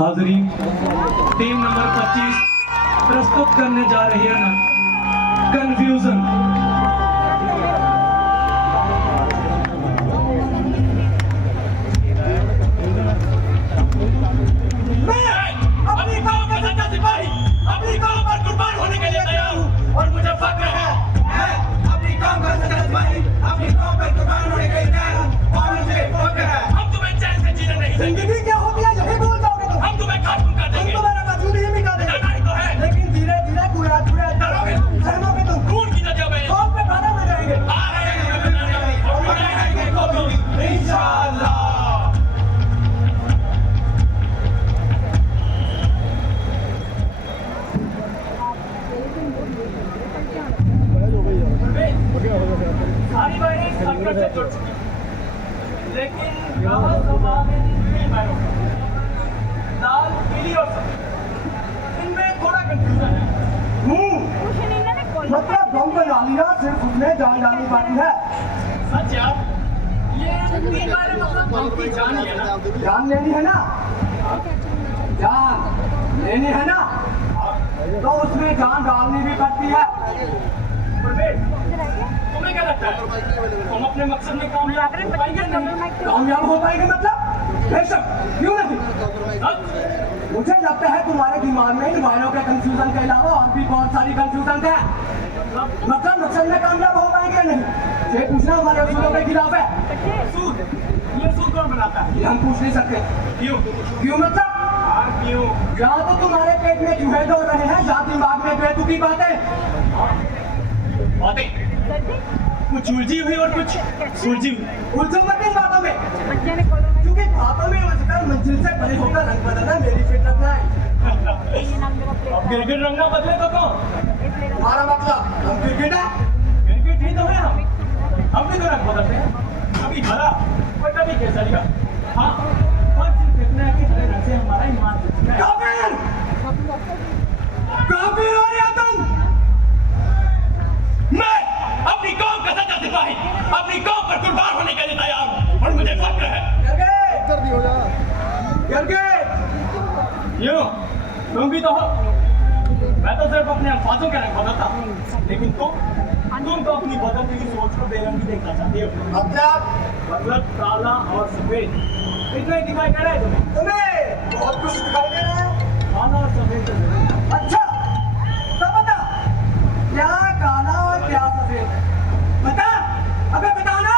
हाजरीन, team number 25 प्रस्तुत करने जा रही है ना कंफ्यूजन। अपनी कौम पर कुर्बान होने के लिए तैयार हूँ और मुझे फक्र है। मैं अपनी कौम का सच्चा सिपाही, अपनी कौम पर कुर्बान होने के लिए तैयार हूँ और मुझे फक्र है। हम तुम्हें चैन से जीने नहीं देंगे। जिंदगी क्या होती है यही भूल जाओगे तुम। हम तुम्हें खात्म कर देंगे। हम तुम्हारा वजूद ही मिटा देंगे। डरना ही तो है, लेकिन धीरे धीरे पूरा डरोगे, शर्मोगे तुम। खून की नदियों में कौम पे खाना में जाएंगे। आ रहे हैं और बनाएंगे कौम इंशाअल्लाह। सारी बातें संकट से जुड़ चुकी हैं, लेकिन यहाँ समाज में तीन बातों लाल, पीली और सफेद, इनमें थोड़ा कंफ्यूजन है। मतलब गम को डालिया सिर्फ उसमें जान डालनी पाती है। सच यार, ये तीन बातें मतलब हमकी जान ही है ना। जान लेनी है ना, जान लेनी है ना, तो उसमें जान डालनी भी पड़ती है। परवेज, तुम्हें क्या लगता है हम अपने मकसद में कामयाब हो पाएंगे नहीं? कामयाब हो पाएंगे मतलब बेशक, क्यों नहीं। मुझे लगता है तुम्हारे दिमाग में इन वायरों के कंफ्यूजन के अलावा और भी बहुत सारी कंफ्यूजन है। मतलब मकसद में कामयाब हो पाएंगे नहीं, ये पूछना हमारे उसूलों के खिलाफ है। सूद, ये सूद कौन बनाता है? ये हम पूछ नहीं सकते। क्यों? क्यों मतलब क्यों? या तो तुम्हारे पेट में चूहे दौड़ रहे हैं या दिमाग में बेतुकी बातें। कुछ उलझी हुई और कुछ सुलझी हुई। उलझो मत इन बातों में, क्योंकि बातों में उलझकर मंजिल से परे होकर रंग बदलना मेरी फितरत में है। अब गिरगिट रंगना बदले तो कौन? हमारा मतलब हम क्रिकेट है। गिरगिट ही तो है हम भी तो रंग बदलते हैं, कभी हरा और कभी केसरिया। हाँ, और सिर्फ इतना है कि हरे रंग से हमारा ईमान जुड़ता है। काफिर! काफिर हो रहे हो तुम। मैं अपनी कौम का सच्चा सिपाही, अपनी कौम पर कुर्बान होने के लिए तैयार हूँ और मुझे फक्र है। क्यों? तुम भी तो हो। मैं तो सिर्फ अपने अल्फाजों के रंग बदलता हूँ, लेकिन तुम तो अपनी बदलती हुई सोच को बेरंगी देखना चाहते हो। मतलब काला और सफेद, इतना ही दिखाई दे रहा है तुम्हें? तुम्हें बहुत कुछ दिखाई दे रहा है। काला और सफेद तो अच्छा, तो बता क्या काला और क्या सफेद? बता, अबे बताना।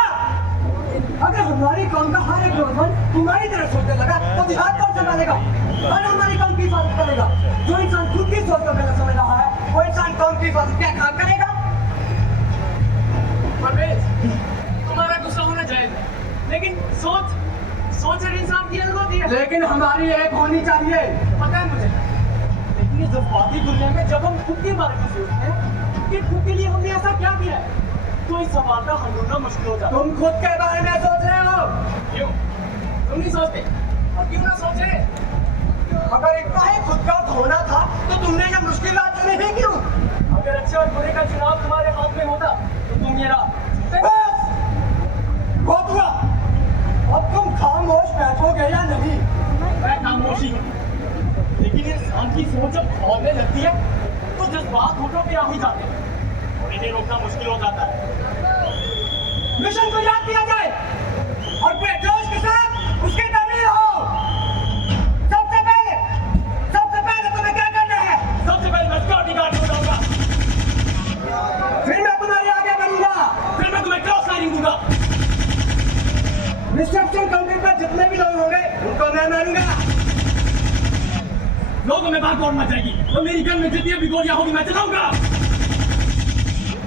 अगर हमारी कौम का हर एक नौजवान तुम्हारी तरह सोचने लगा तो बिहार कौन संभालेगा और हमारी कौम की हिफाजत करेगा? जो इंसान खुद की सोच को गलत समझ रहा है वो इंसान कौम की हिफाजत क्या काम करेगा? परवेज, तुम्हारा गुस्सा होना जायज है, लेकिन सोच एक इंसान की अलग होती है। लेकिन हमारी एक होनी चाहिए। पता है मुझे, लेकिन इस जज्बाती दुनिया में जब हम खुद के बारे में सोचते हैं कि खुद के लिए हमने ऐसा क्या किया है, तो इस सवाल का हल ढूंढना मुश्किल हो जाता है। तुम खुद के बारे में सोच रहे हो। क्यों? तुम नहीं सोचते? अब क्यों ना सोचे? अगर इतना ही खुद का होना था तो तुमने ये मुश्किल बात चुनी ही क्यों? अगर अच्छे और बुरे का चुनाव तुम्हारे हाथ में होता तो तुम मेरा बस, बहुत हुआ। अब तुम खामोश बैठोगे या नहीं? मैं खामोशी हूँ, लेकिन इंसान की सोच जब खोलने लगती है तो जज्बात होठों पे आ ही जाते हैं और इन्हें रोकना मुश्किल हो जाता है। मिशन को याद किया जाए और बेजोश के साथ उसकी तमीर हो। सबसे पहले तुम्हें क्या करना है? सबसे पहले मैं सिक्योरिटी गार्ड हो जाऊंगा, फिर मैं तुम्हारे आगे बढ़ूंगा, फिर मैं तुम्हें क्रॉस लाइनिंग दूंगा। रिसेप्शन काउंटर पर जितने भी लोग होंगे उनको मैं मारूंगा। लोगों में भाग दौड़ मच जाएगी तो मेरी गन में जितनी भी गोलियां होगी मैं चलाऊंगा।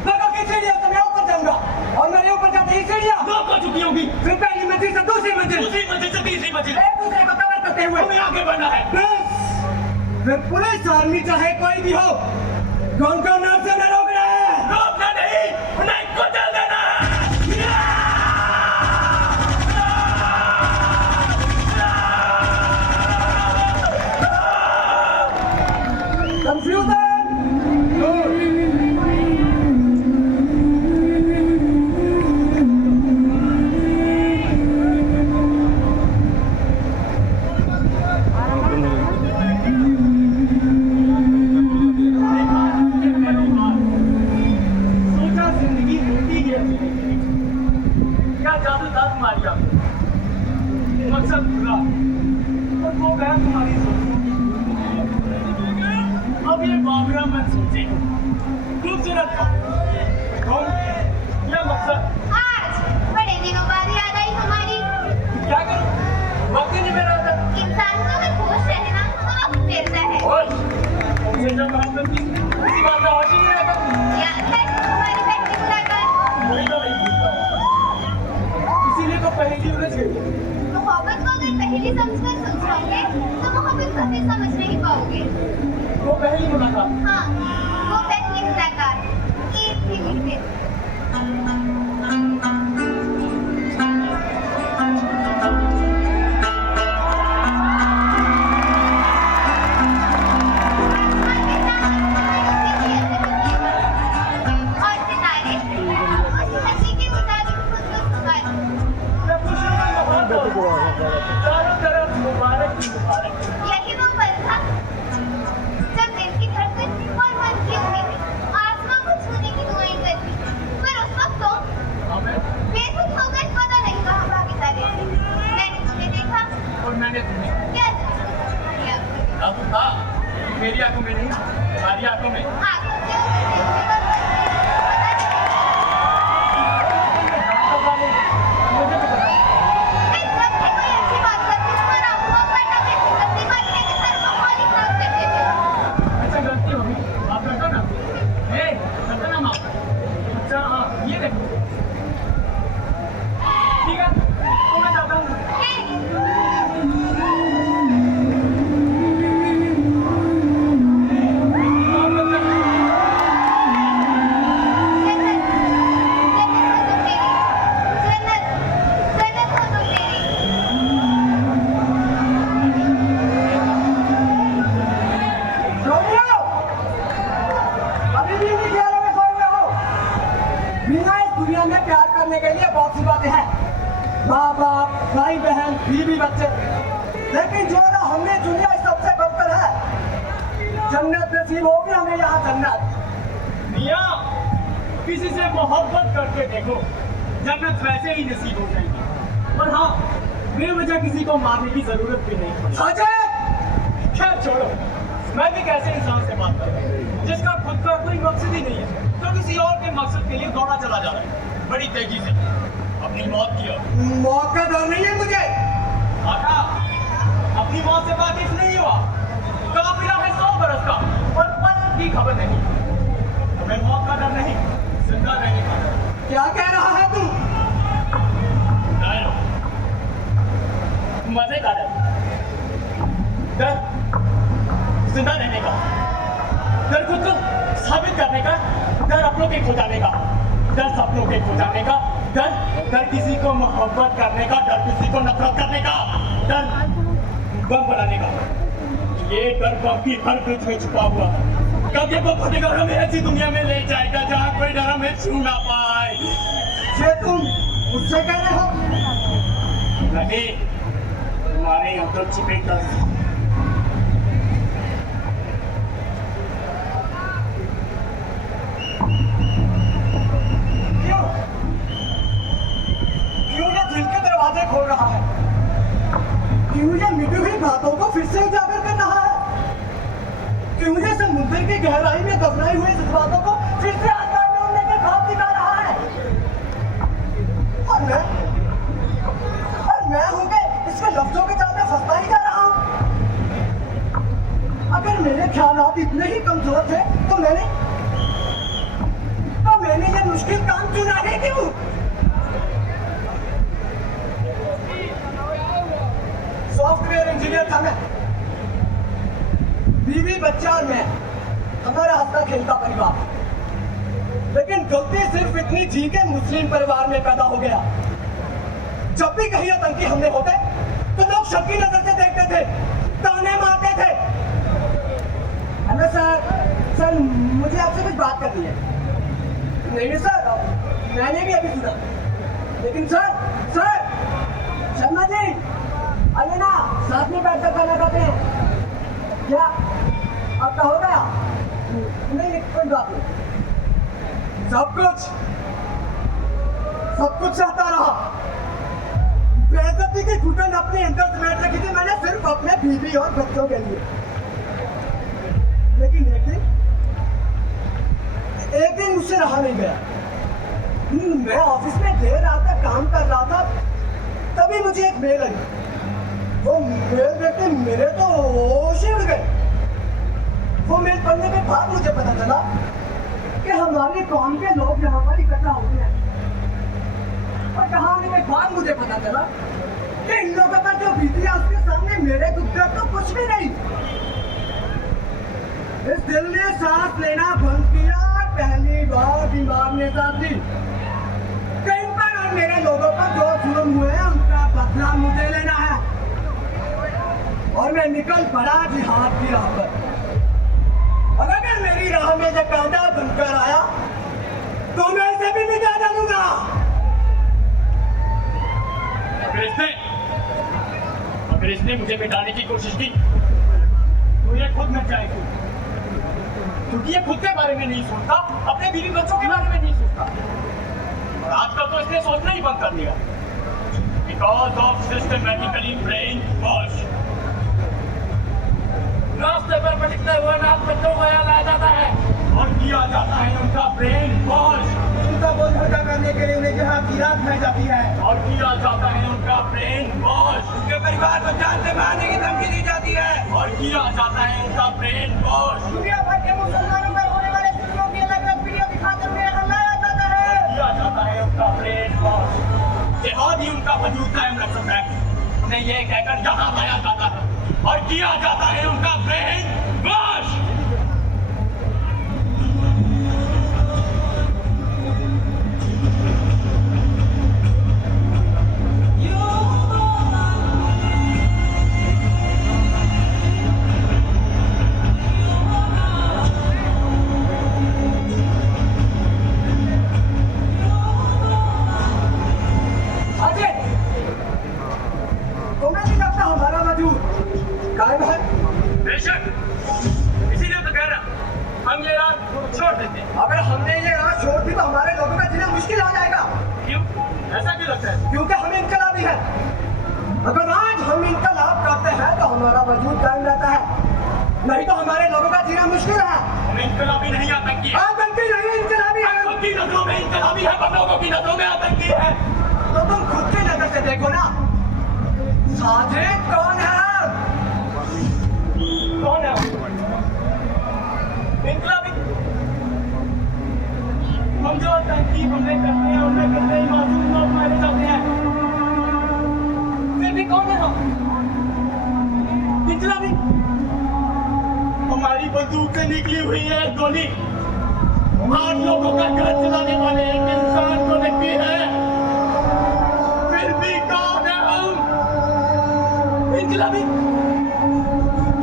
लोगों की सीढ़ियों से मैं ऊपर जाऊंगा और मेरे ऊपर जाते ही सीढ़ियां लोग हो चुकी होगी, फिर पहली मंजिल से दूसरी मंजिल, दूसरी मंजिल से तीसरी मंजिल, एक दूसरे को कवर करते हुए हमें आगे बढ़ना है। बस, फिर पुलिस आर्मी चाहे कोई भी हो, कौन कौन नाम से न रोक रहा है? रोकना नहीं, उन्हें कुचल देना है। कंफ्यूजन मकसद पूरा और वो है तुम्हारी सोच। अब ये मामला मत सोचे, खूबसूरत तुम या मकसद। आज बड़े दिनों बाद याद आई हमारी। क्या करूं, वक्त ही नहीं मेरा था। इंसान को अगर खुश रहना तो वक्त मिलता है। और तुमसे जब मोहब्बत की उसी बात का होश ही नहीं रहता। याद है हमारी पहली मुलाकात। वही तो नहीं भूलता, इसीलिए तो पहली उलझ गई। मोहब्बत को अगर पहली समझकर सोचोगे तो मोहब्बत कभी समझ नहीं पाओगे। वो पहली मुलाकात। हाँ, वो पहली मुलाकात ईद थी उस दिन। और सितारे उस हंसी के मुताबिक खुद को पुकार। मैं खुश हूं, बहुत हो। चारों तरफ मुबारक ही मुबारक। यही वो पल था जब दिल की धड़कन और मन की उम्मीदें आसमां को छूने की दुआएं करती। पर उस वक्त तो हमें बेसुध होकर पता नहीं कहाँ भागी तारे थे। मैंने तुम्हें देखा। और मैंने तुम्हें। क्या तुम्हारी आंखों में? अब था मेरी आंखों में नहीं, तुम्हारी आंखों में। आंखों से उसे देखने का पता नहीं। मुझे भी पता है। मैं जब भी कोई अच्छी बात करती तुम्हारा मुंह पर ना कैसी गंदी बात कहकर सर को मौलिक नाम करते थे। अच्छा गलती होगी, आप करता ना। करता ना माफ। अच्छा हाँ, ये देखो। ठीक है, तो मैं जाता हूँ। रोमियो, अभी भी इन्हीं ख्यालों में खोए हुए हो। बिना इस दुनिया में प्यार करने के लिए बहुत सी बातें हैं, माँ बाप, भाई बहन, बीवी बच्चे, लेकिन जो ना हमने चुनिया इस सबसे बदतर है। जन्नत नसीब होगी हमें यहाँ जन्नत। मियाँ, किसी से मोहब्बत करके देखो, जन्नत वैसे ही नसीब हो जाएगी। और हाँ, बेवजह किसी को मारने की जरूरत भी नहीं पड़ेगी। अजय, खैर छोड़ो, मैं भी कैसे इंसान से बात करूं जिसका खुद का कोई मकसद ही नहीं है, तो किसी और के मकसद के लिए दौड़ा चला जा रहा है बड़ी तेजी से अपनी मौत की ओर। मौका डर नहीं है मुझे। आका, अपनी मौत से वाकिफ नहीं हुआ। काफिला है 100 बरस का और पल की खबर नहीं। हमें मौत का डर नहीं, जिंदा रहने का डर। क्या कह रहा है तू? डर, मजे का डर। डर जिंदा रहने का, डर खुद को साबित करने का, डर अपनों के खो जाने का, डर सपनों के खो जाने का, डर किसी को मोहब्बत करने का, डर किसी को नफरत करने का, डर बम बनाने का। ये डर बम की हर ब्रिज में छुपा हुआ है। कब ये बम फटेगा और हमें ऐसी दुनिया में ले जाएगा जहाँ कोई डर हमें छू ना पाए। ये तुम मुझसे कह रहे हो? नहीं, तुम्हारे अंदर छिपे डर। क्यों ये दिल के दरवाजे खोल रहा है? क्यों ये मिटी हुई बातों को फिर से उजागर कर रहा है? क्यों ये समुद्र की गहराई में दफनाई हुई जज्बातों को फिर से आसमान में उड़ने के ख्वाब दिखा रहा है? और मैं हूं कि इसके लफ्जों के जाल में फंसता ही जा रहा हूं। अगर मेरे ख्यालात इतने ही कमजोर थे तो मैंने ये मुश्किल काम क्यों ना क्यों? सॉफ्टवेयर इंजीनियर था मैं, बीवी बच्चा और मैं, हमारा हंसता खेलता परिवार। लेकिन गलती सिर्फ इतनी थी कि मुस्लिम परिवार में पैदा हो गया। जब भी कहीं आतंकी हमले होते तो लोग शक की नजर से देखते थे, ताने मारते थे। हेलो सर, मुझे आपसे कुछ बात करनी है। नहीं सर, मैंने भी अभी सुना। लेकिन सर शर्मा जी, आइए ना, साथ में बैठकर खाना खाते हैं। क्या आपका हो गया? नहीं, कोई बात नहीं। सब कुछ सहता रहा, बेइज्जत पति की घुटन अपने अंदर समेट रखी थी मैंने सिर्फ अपने बीवी और बच्चों के लिए। लेकिन एक दिन मुझसे रहा नहीं गया। मैं ऑफिस में देर रात तक काम कर रहा था, तभी मुझे एक मेल आई। वो मेल देखते मेरे तो होश ही उड़ गए। वो मेल पढ़ने के बाद मुझे पता चला कि हमारे कौम के लोग यहाँ पर इकट्ठा हो गए हैं। और यहाँ आने के बाद मुझे पता चला कि इन लोगों पर जो बीती है उसके सामने मेरे दुख दर्द तो कुछ भी नहीं। इस दिल ने सांस लेना बंद किया, पहली बार बीमार ने साथ दी। कहीं पर और मेरे लोगों पर जो जुर्म हुए हैं उनका बदला मुझे लेना है। और मैं निकल पड़ा जिहाद की राह पर। और अगर मेरी राह में जब कांटा बनकर आया तो मैं इसे भी मिटा डालूंगा। अगर इसने मुझे मिटाने की कोशिश की तो ये खुद मिट जाएगी, क्योंकि ये खुद के बारे में नहीं सोचता, अपने बीवी बच्चों के बारे में नहीं सोचता। और आजकल तो इसने सोचना ही बंद कर दिया because of systematically brain wash. रास्ते पर भटकते हुए नाथ बच्चों को यहाँ लाया जाता है और किया जाता है उनका ब्रेन वॉश। उनका बोझ हल्का करने के लिए उन्हें जहाँ की रात खाई जाती है और किया जाता है उनका ब्रेन वॉश। उनके परिवार को जान से मारने की धमकी दी जाती है और किया जाता है उनका ब्रेन वॉश। दुनिया भर के मुसलमानों पर होने वाले जुल्मों की अलग-अलग वीडियो दिखाकर उन्हें हलाया जाता है। किया जाता है उनका ब्रेन वॉश। जिहाद ही उनका वजूद कायम रख सकता है। उन्हें ये कहकर यहाँ लाया जाता है और किया जाता है उनका ब्रेन वॉश। कायम है। बेशक, इसीलिए तो कह रहा हम ये रात छोड़ देते हैं। अगर हमने ये राह छोड़ दी तो हमारे लोगों का जीना मुश्किल हो जाएगा। क्यों? ऐसा क्यों लगता है? क्योंकि हम इनकलाबी हैं। अगर आज हम इनकलाब करते हैं तो हमारा वजूद कायम रहता है, नहीं तो हमारे लोगों का जीना मुश्किल है। हमें इनकलाबी नहीं आतंकी है। आतंकी नहीं, इनकलाबी है। लोगों की नजरों में इनकलाबी है, पर लोगों की नजरों में आतंकी है। तो तुम खुद की नजर से देखो ना, साजिद कौन है? कौन है? इनकलाबी। हम जो आतंकी हमले करते हैं उनमें कितने ही मासूम लोग मारे जाते हैं, फिर भी कौन है हम? इनकलाबी। हमारी बंदूक से निकली हुई है गोली 8 लोगों का घर चलाने वाले एक इंसान को लगती है, फिर भी कौन है हम? इनकलाबी।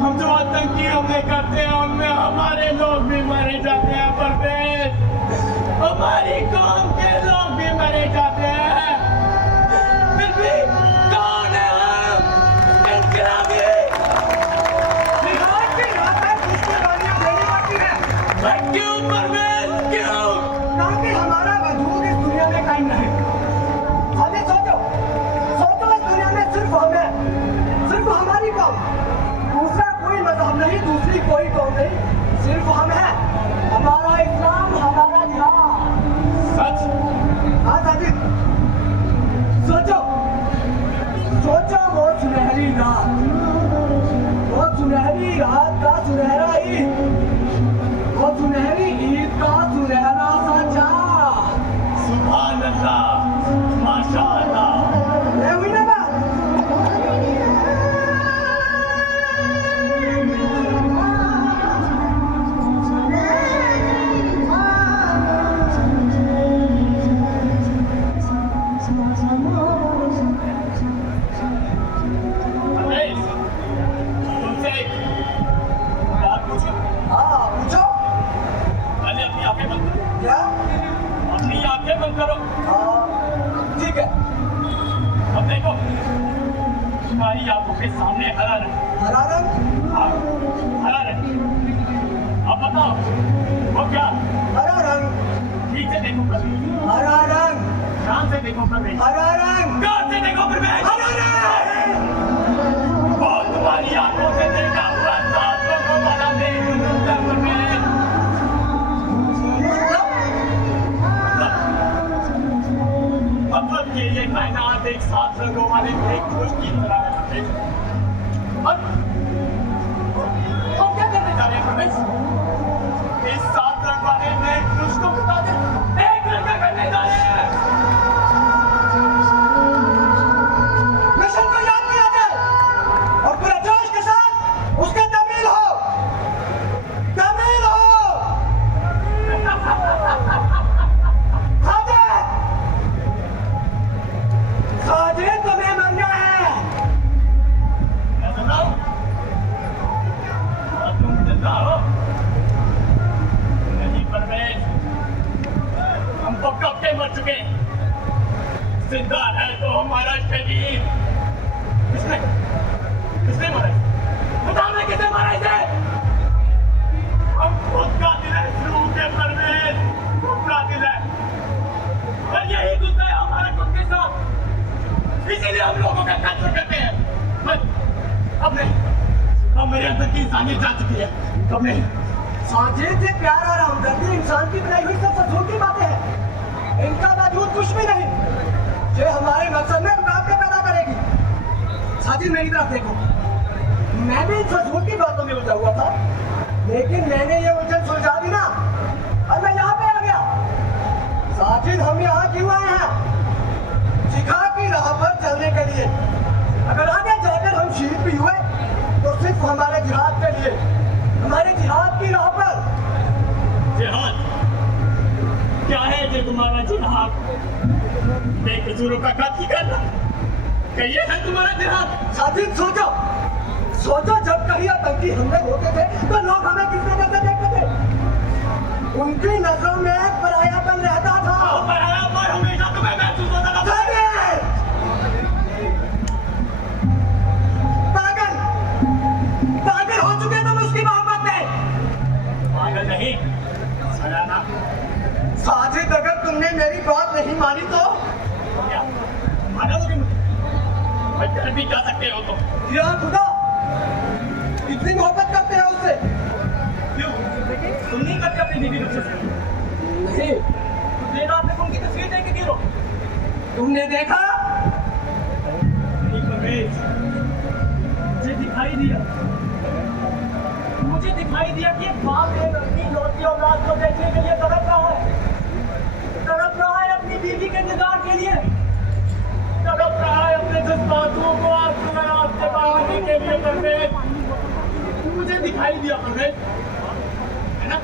हम जो आतंकी हमले करते हैं उनमें हमारे लोग भी मारे जाते हैं, परवेज हमारी कौम के लोग भी मारे जाते हैं, फिर भी कौन है हम? इनकलाबी। जिहाद की राह पर कुछ कुर्बानियां देनी पड़ती हैं। क्यों परवेज, क्यों? ताकि हमारा वजूद इस दुनिया में कायम रहे। अभी सोचो इस दुनिया में सिर्फ हम हैं, सिर्फ हमारी कौम, दूसरा कोई मजहब नहीं, दूसरी कोई कौम नहीं, सिर्फ हम हैं। हमारा इस्लाम, हमारा जिहाद। सच? हाँ साजिद, सोचो वो सुनहरी रात, वो सुनहरी रात का सुनहरा ईद, वो सुनहरी ईद का सुनहरा सा चाँद। सुभान अल्लाह, माशा अल्लाह। ये हुई ना बात? परवेज, तुमसे एक बात पूछूं? हाँ पूछो। पहले अपनी आंखें बंद करो। क्या? अपनी आंखें बंद करो। हाँ ठीक है। अब देखो, तुम्हारी आंखों के सामने हरा रंग। हरा रंग? हाँ, हरा रंग। अब बताओ, वो क्या? हरा रंग। ठीक से देखो परवेज, हरा रंग। ध्यान से देखो परवेज, हरा रंग। ध्यान से देखो परवेज। हरा रंग। बारे में एक दोस्ती बना रहे हैं और हम क्या करने जा रहे हैं रमेश? इस 7 रंग वाले में कुछ तो बता दे, एक लड़का करने जा रहे हैं। मिशन को याद किया जाए और पूरे जोश के साथ उसका तमील हो। साजिद तुम्हें मरना है। मैं बताऊं? और तुम जिंदा हो? नहीं परवेज, हम तो कब के मर चुके। जिंदा है तो हमारा शरीर। किसने मारा इसे? बता मैं किसे मारा इसे? हम खुद कातिल हैं, रूह के परवेज, खुद कातिल हैं। और यही गुस्सा है हमारा खुद के साथ, इसीलिए हम लोगों का कत्ल करते हैं। अब नहीं, अब मेरे अंदर की इंसानियत जा चुकी है। अब नहीं। साजिद से प्यार और हमदर्दी इंसान की बनाई हुई सब झूठी बातें हैं। इनका वजूद कुछ भी नहीं जो हमारे मकसद में रुकावटें पैदा करेगी। साजिद मेरी तरफ देखो, मैं भी इन झूठी बातों में उलझा हुआ था, लेकिन मैंने ये उलझन सुलझा दी ना और मैं यहाँ पे आ गया। साजिद हम यहाँ क्यों आए हैं? शिखा की राह पर चलने के लिए। अगर आगे जाकर हम शहीद भी हुए तो सिर्फ हमारे जिहाद के लिए, हमारे जिहाद की राह पर। जिहाद क्या है जो तुम्हारा जिहाद? बेकसूरों का कत्ल करना, क्या ये है तुम्हारा जिहाद? साजिद सोचो, जब कहीं आतंकी हमले होते थे तो लोग हमें किस नजर से देखते थे? उनकी नजरों में परायापन रहता था। परायापन हमेशा तुम्हें महसूस होता था। पागल हो चुके तुम उसकी मोहब्बत में। पागल नहीं, सयाना। साजिद अगर तुमने मेरी बात नहीं मानी तो क्या पागल हो गए मुझे? मैं कर भी जा सकते हो तो या खुदा, इतनी मोहब्बत करते हैं उससे? क्यों? तुम नहीं करते अपनी बीवी बच्चों से? नहीं। तो देर रात में उनकी तस्वीर देख के गिरो। तुमने देखा? नहीं परवेज, मुझे दिखाई दिया कि एक बाप एक अपनी लौटी औलाद को देखने के लिए तड़प रहा है अपनी बीवी के इंतजार के लिए, तड़प रहा है अपने जज्बातों को आंसू में आग से बहाने के लिए। परवेज, मुझे दिखाई दिया परवेज, है ना?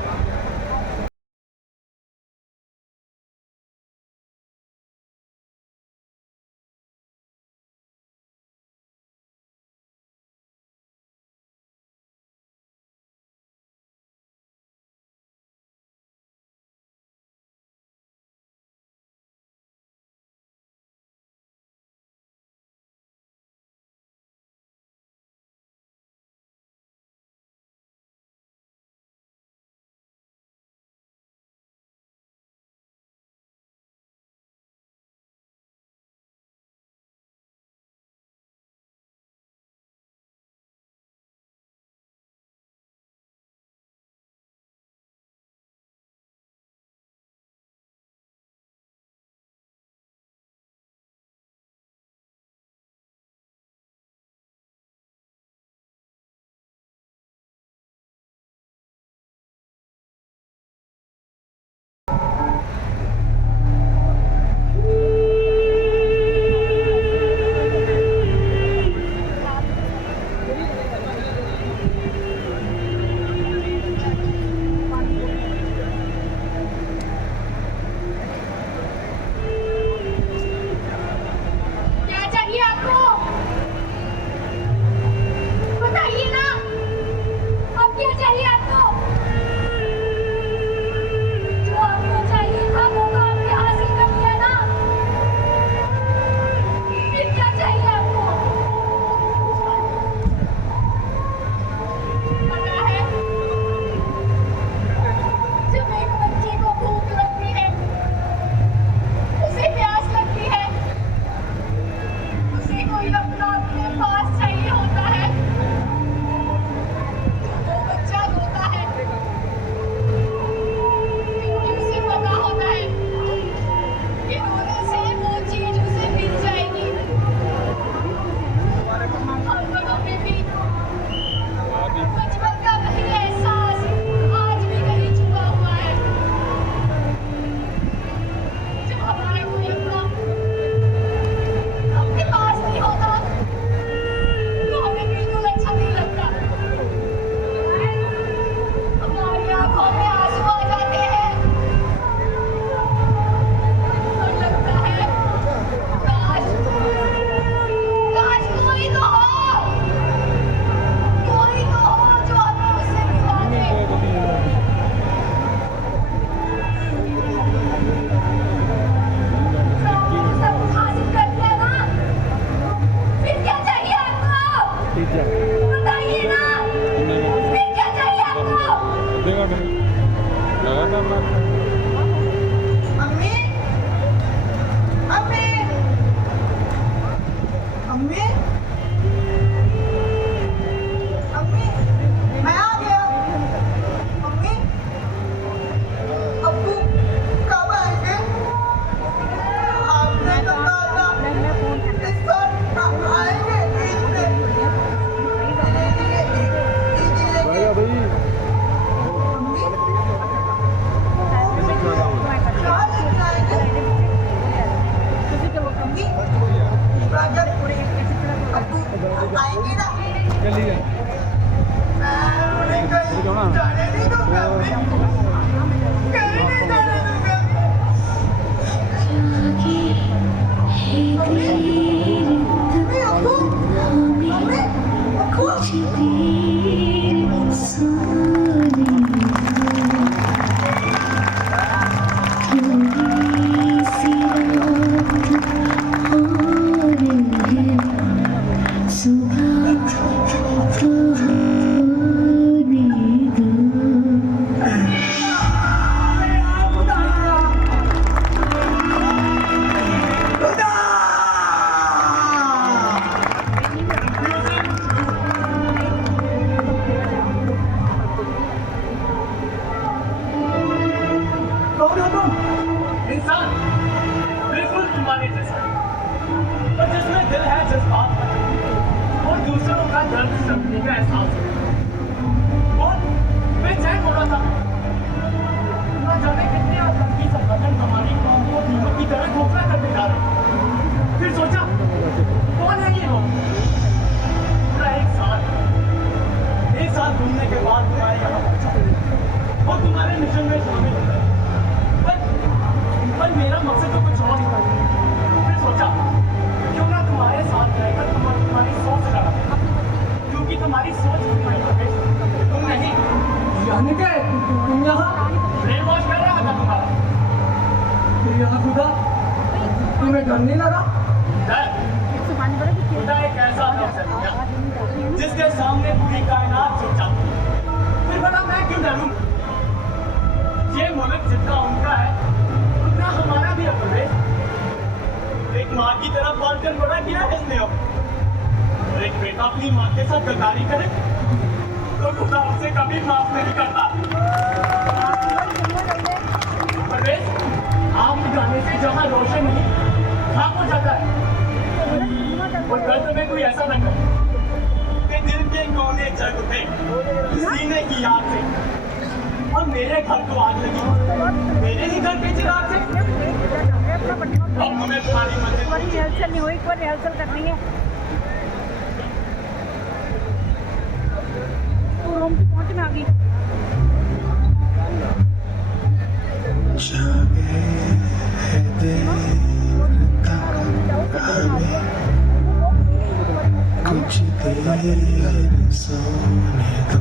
बताइए ना, फिर क्या चाहिए आपको? अम्मी अम्मी अम्मी अम्मी मैं आ गया। अम्मी अब्बू कब आएंगे? आपने तो कहा था इस साल आएंगे ईद पे। ईद लेके अम्मी कहाँ लेके आएंगे? अम्मी राजा अब्बू आएंगे ना? मैं उन्हें कहीं जाने नहीं दूंगा अम्मी, कहीं नहीं जाने दूंगा। अम्मी अब्बू अम्मी अब्बू कौन हो तुम? इंसान बिल्कुल तुम्हारे जैसा, पर जिसमें दिल है, जज्बात है और दूसरों का दर्द समझने का एहसास है। और बेचैन हो रहा था, ना जाने कितने आतंकी संगठन हमारी कौम को दीमक की तरह खोखला करते जा रहे हैं। फिर सोचा कौन है ये लोग? पूरा एक साल घूमने के बाद तुम्हारे यहाँ पहुंचा और तुम्हारे मिशन में शामिल हो गए। पर मेरा मकसद तो कुछ और ही था। फिर सोचा क्यों ना तुम्हारे साथ रहकर तुम्हारी सोच लगा, क्योंकि तुम्हारी सोच तुम नहीं। यानी कि तुम यहाँ ब्रेन वॉश कर रहा था तुम्हारा। फिर यहाँ खुदा तुम्हें डर नहीं लगा? डर? खुदा एक ऐसा अवसर दिया जिसके सामने पूरी कायनात झुक जाती है। फिर बता मैं क्यों डरूं? ये मुल्क जितना उनका है उतना हमारा भी अब है। एक माँ की तरफ बांधकर बड़ा किया है इसने अब। और एक बेटा अपनी माँ के साथ गद्दारी करे तो खुदा उसे कभी माफ नहीं करता। परवेज, आग जाने से जहाँ रोशन नहीं खाक हो जाता है। और गर्द में कोई ऐसा न करे कि दिल के कोने जग उठे सीने की याद से। और मेरे घर को आग लगी, मेरे ही घर के चिराग से। अब हमें तुम्हारी मदद रिहर्सल नहीं हुई, एक बार रिहर्सल करनी है। तो रूम पे पहुंच में आ गई। कुछ देर सोने दो।